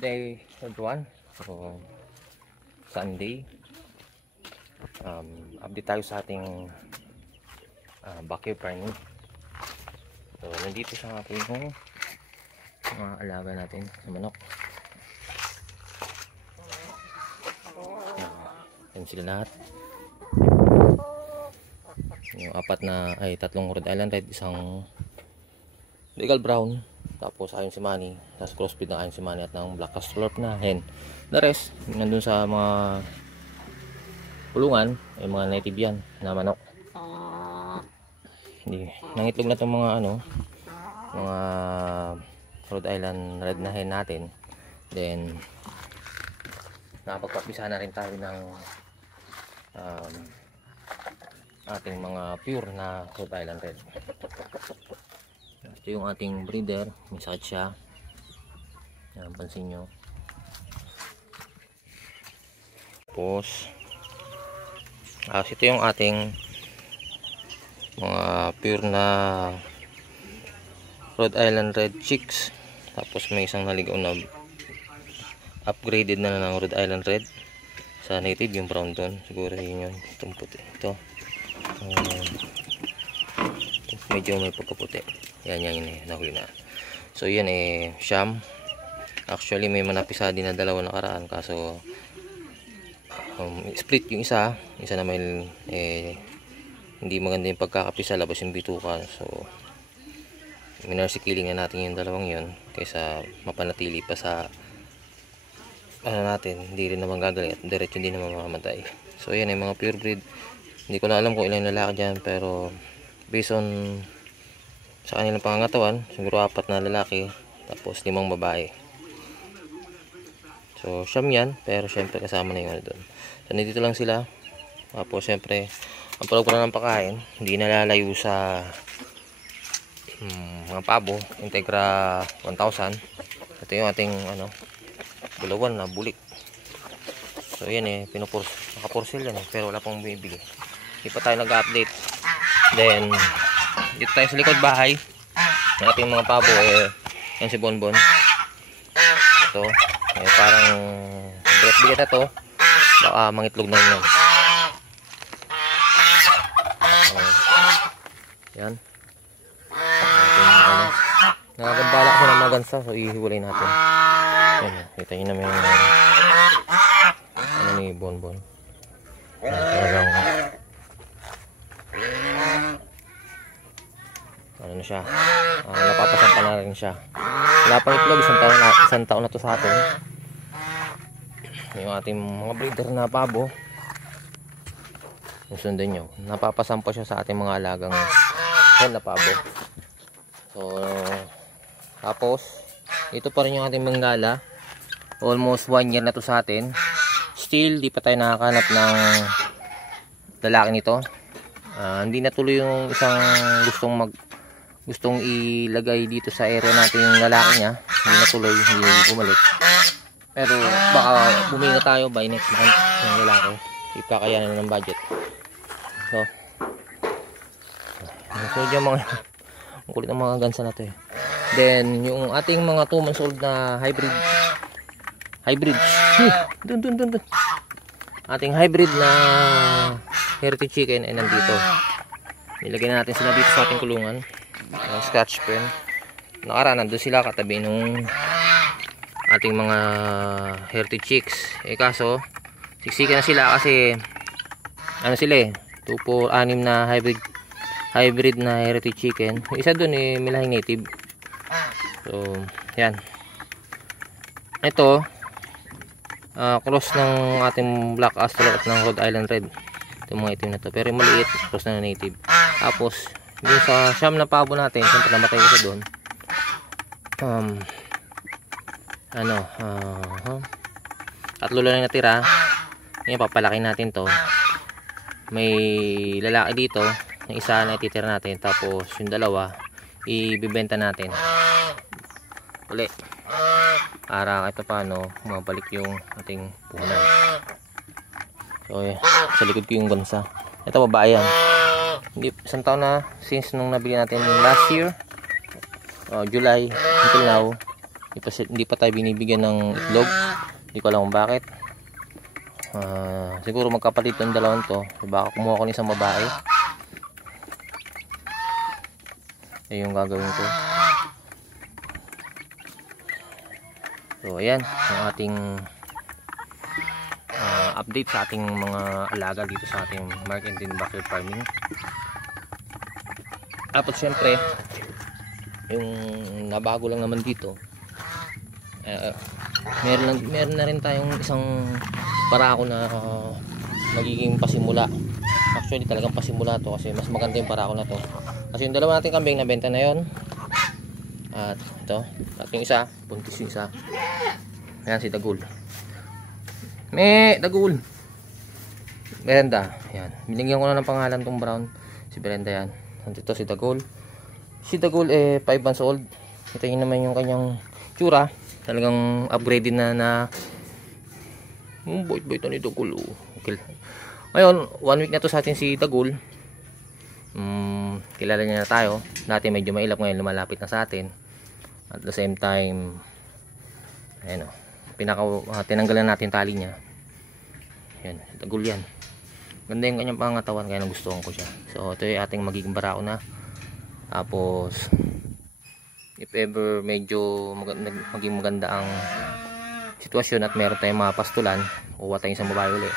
Day everyone. So Sunday, update tayo sa ating backyard farming. So nandito sa ating mga alaga natin sa manok. Yan sila lahat. Yung apat na ay tatlong Rhode Island Red, isang Bengal Brown, tapos Iron Cemani, tapos crossbreed ng Iron Cemani at ng Black Australorp na hen. The rest nandun sa mga pulungan ay mga native yan na manok. Hindi nangitlog na itong mga mga Rhode Island Red na hen natin. Then nakapagpapisa na rin tayo ng ating mga pure na Rhode Island Red. Ito yung ating breeder, may sakit siya. Yan, pansin nyo. Tapos ito yung ating mga pure na Rhode Island Red chicks. Tapos may isang naligaw na upgraded na ng Rhode Island Red sa native, yung brown doon. Siguro yun yun, itong puti. Ito medyo may pagkaputi. Yan nahuli na. So yan siyam. Actually may manapisa din na dalawa nakaraan, kaso split yung isa na may hindi maganda yung pagkakapisa, labas yung bituka. So minarsikilling na natin yung dalawang yun kaysa mapanatili pa sa natin, hindi rin naman gagaling at diretso din naman mamamatay. So yan mga pure breed. Hindi ko na alam kung ilang lalaki dyan, pero based on sa kanilang pangangatawan, siguro 4 na lalaki tapos 5 babae. So siyam yan, pero syempre kasama na yung doon. So nandito lang sila. Tapos syempre ang program ng pagkain hindi nalalayo sa mga pabo, Integra 1000. Ito yung ating bulawan na bulik. So yan nakapursil yan pero wala pang bumibili. Hindi pa tayo nag-update. Then dito tayo sa likod bahay ng ating mga pabo. Yan si Bonbon. Ito parang bigat na to, baka mangitlog na yun. Yan nakagambala ko ng magansa, so ihiwalay natin. Yan, kita nyo naman yung ni Bonbon. Talagang na siya, napapasampa na rin siya. Wala pang itlog, isang taon na to sa atin. Yung ating mga breeder na pabo, sundan nyo, napapasampa siya sa ating mga alagang hen na pabo. So tapos ito pa rin yung ating Bengala, almost 1 year na to sa atin. Still di pa tayo nakakanap ng lalaki nito. Hindi natuloy yung isang gustong ilagay dito sa area natin yung lalaki niya. Hindi natuloy, hindi bumalik. Pero baka buminga tayo by next month ng lalaki. Ipakayanan ng budget. So dyan mga ang kulit ng mga gansa na to eh. Then yung ating mga 2 months old na hybrid dun ating hybrid na heritage chicken ay nandito. Nilagay na natin sila dito sa ating kulungan. Scotch pen. Nakaraan nandun sila katabi nung ating mga heritage chicks. Kaso siksika na sila kasi sila 2-4-6 na hybrid na heritage chicken. Isa dun milahing native. So yan. Ito cross ng ating Black Australorp ng Rhode Island Red. Itong mga itim na to, pero maliit, cross na native. Tapos dun sa siyam na pabo natin, siyempre namatay isa doon. Tatlo lang natira. Ngayon papalaki natin to. May lalaki dito, yung isa na ititira natin, tapos yung dalawa ibibenta natin uli para kahit paano mabalik yung ating puhunan. So sa likod ko yung gansa. Ito babae yan. Hindi, isang taon na since nung nabili natin last year, July until now. Hindi pa tayo binibigyan ng itlog. Hindi ko alam kung bakit. Siguro magkapalit yung dalawang to. Baka kumuha ko ng isang babae. Ayun yung gagawin ko. So ayan yung ating update sa ating mga alaga dito sa ating Mark and Din Backyard Farming. Tapos syempre yung nabago lang naman dito, meron na rin tayong isang parako na magiging pasimula. Actually talagang pasimula to kasi mas maganda yung parako na to. Kasi yung dalawa nating kambing nabenta na yon. At ito, at yung isa, buntis yung isa. Ayan si Dagul. Dagul. Brenda. Ayan. Binigyan ko na ng pangalan tong brown. Si Brenda yan. Ito si Dagul. Si Dagul 5 months old. Ito yun naman yung kanyang tsura. Talagang upgraded na boy to ni Dagul. Okay. Ngayon, 1 week na to sa atin si Dagul. Kilala niya na tayo. Dati medyo mailap, ngayon lumalapit na sa atin. At the same time, ayun o, tinanggalan natin tali niya. Yan, Dagul yan. Ganda yung kanyang pangatawan, kaya nagustuhan ko siya. So ito yung ating magiging barako na. Tapos if ever medyo maging maganda ang sitwasyon at meron tayong mga pastulan, uwa tayong isang babae ulit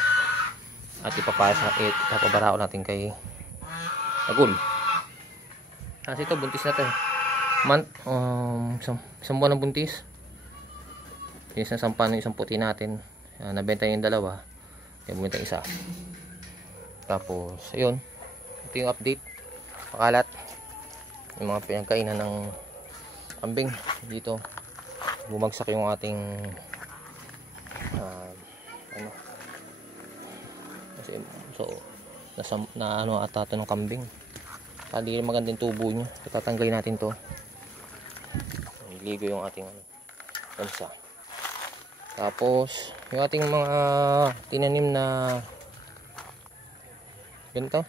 at ipapabarako natin kay Dagul. Kasi ito buntis na to isang buwan ng buntis. Yung isang sampan ng isang puti natin, nabenta yung dalawa, kaya bumenta isa. Tapos ayun, ito yung update. Pakalat yung mga pinagkainan ng kambing dito. Bumagsak yung ating ata ito ng kambing. Hindi magandang tubo nyo. Tatanggalin natin to. Iligo yung ating bansa. Tapos yung ating mga tinanim na ganito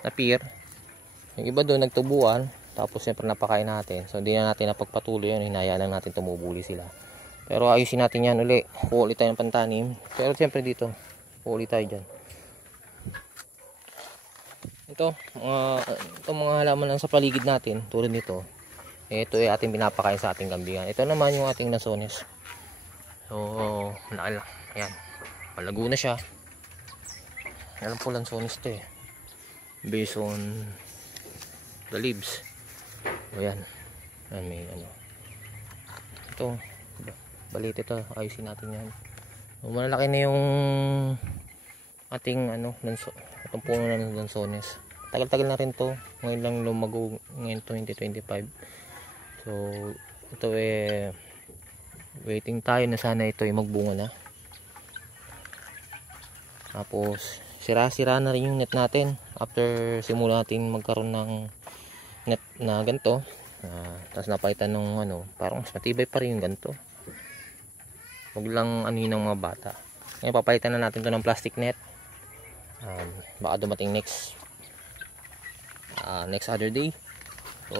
na pear, yung iba doon nagtubuan, tapos siyempre napakain natin. So hindi na natin napagpatuloy yun, hinayaan lang natin tumubuli sila. Pero ayusin natin yan uli. Kuha ulit tayo ng pantanim. Pero siyempre dito kuha ulit tayo dyan. Ito mga halaman lang sa paligid natin tulad nito, ito ay ating pinapakain sa ating kambingan. Ito naman yung ating lansones. So ayan, palago na siya. Alam po lansones ito based on the leaves. O yan, may ito balit ito, ayusin natin yan. So, malaki na yung ating itong puno ng lansones. Tagal-tagal na rin to, ngayon lang lumago, ngayon 2025. So ito waiting tayo na sana ito ay magbunga na. Tapos sira-sira na rin yung net natin after simula natin magkaroon ng net na ganito. Tapos napalitan ng parang mas matibay pa rin yung ganito. Huwag lang ng mga bata. Ngayon papalitan na natin to ng plastic net. Baka dumating next other day. So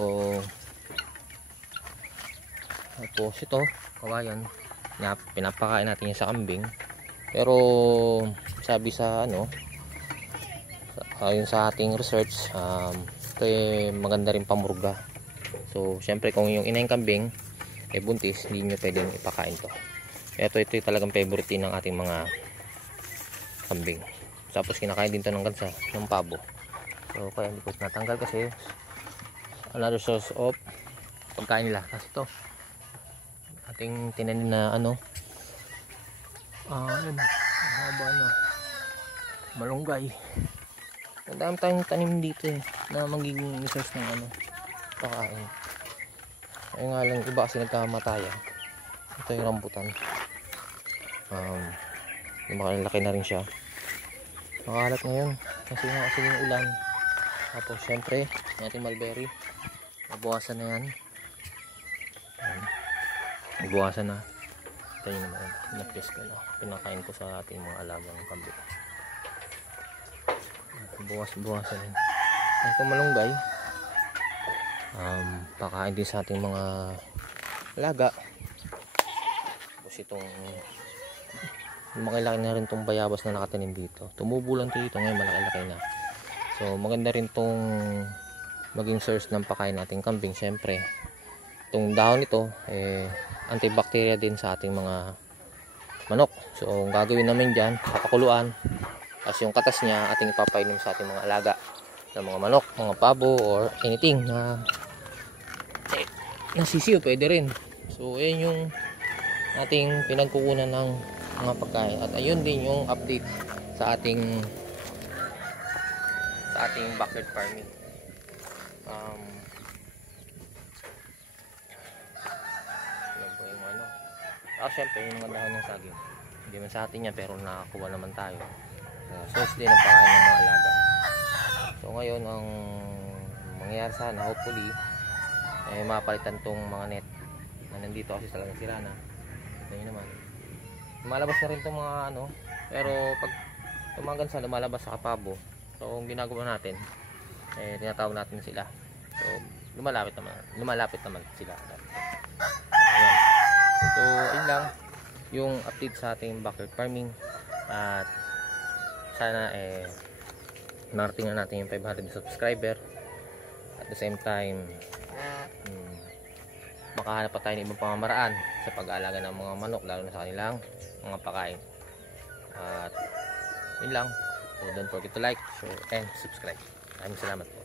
tapos ito kawayan na pinapakain natin yung sa kambing. Pero sabi sa ayon sa ating research, ito maganda rin pamurga. So syempre kung yung inang kambing buntis, hindi nyo pwedeng ipakain to. Ito talagang favorite ng ating mga kambing. Tapos kinakain din to ng gansa, ng pabo. So kaya hindi ko natanggal kasi another source of pagkain nila. Kasi ito ating tinanim na haba na malunggay. Ang dami tayong tanim dito na magiging resource ng pagkain. Ayun nga lang iba kasi nagkamatayan. Ito yung rambutan. Makalaki na rin siya. Makalat ngayon kasi yung ulan. Tapos syempre ating mulberry, nabuwasan na yan. Nabuwasan na. Ito yun naman, napis ko na. Pinakain ko sa ating mga alagang kambing. Buwasan yan. Ito malunggay, pakain din sa ating mga alaga. itong malaki na rin itong bayabas na nakatanim dito. Tumubo lang ito dito, ngayon malaki-laki na. So maganda rin itong maging source ng pakain nating kambing. Siyempre itong dahon nito antibacteria din sa ating mga manok. So ang gagawin namin dyan sa pakuluan, as yung katas niya ating ipapainom sa ating mga alaga ng mga manok, mga pabo, or anything na nasisiyo, pwede rin. So ayan yung ating pinagkukunan ng mga pagkain, at ayun din yung update sa ating backyard farming. Yan po yung ano. Syempre yung mga dahon ng saging, hindi man sa atin yan, pero nakakuha naman tayo. Source din ng pagkain ng mga alaga. So ngayon ang mangyayari sana, hopefully mapalitan tong mga net na nandito kasi talagang sira na. Ganyan naman, lumalabas na rin itong mga ano, pero pag tumagansa lumalabas sa kapabo. So ang ginagawa natin, tinatawag natin sila. So lumalapit naman sila. Ayan. So ayun lang yung update sa ating backyard farming, at sana marating na natin yung 500 subscriber. At the same time makahanap pa tayo ng ibang pamamaraan sa pag-aalaga ng mga manok, lalo na sa kanilang mga pakain. At yun lang. So don't forget to like, share, and subscribe. Maraming salamat po.